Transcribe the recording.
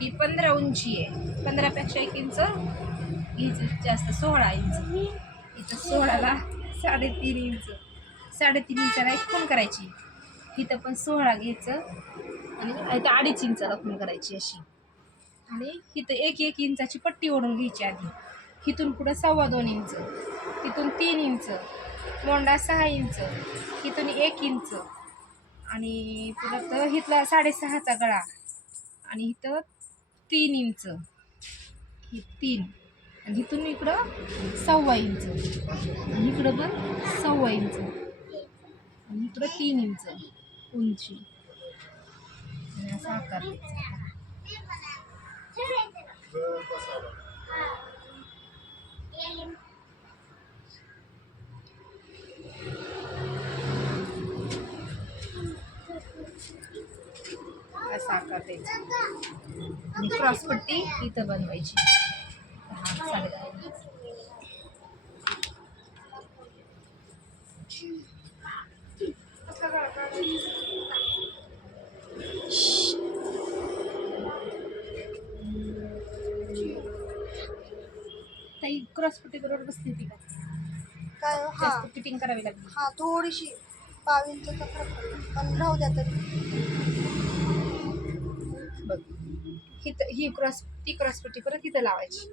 ही 15 उंची आहे, 15पेक्षा 1 इंच घ्यायचं जास्त, 16 इंच. इथं 16ला 3.5 इंच, 3.5 इंचाला एक खूण करायची. इथं पण 16 घ्यायचं आणि इथं 2.5 इंचाला खूण करायची अशी. आणि इथं 1 इंचाची पट्टी ओढून घ्यायची आधी. इथून पुढं 2.25 इंच, तिथून 3 इंच, मोंडा 6 इंच, इथून 1 इंच आणि परत इथला 6.5चा गळा आणि इथं 3 इंच, ही 3 आणि इथून इकडं 1.25 इंच आणि इकडं पण 1.25 इंच आणि इकडं 3 इंच उंची आणि असा आकार द्यायचा. असा आकार द्यायचा आणि क्रॉसपट्टी इथं बनवायची 10-10.5. ताई क्रॉसपट्टी बरोबर बसली ती का? काय हो? हा जास्त फिटिंग करावी लागली. हा थोडीशी 22 इंचचा फरक पडतो, पण राहू द्या तरी. बघ ही क्रॉसपट्टी परत इथं लावायची.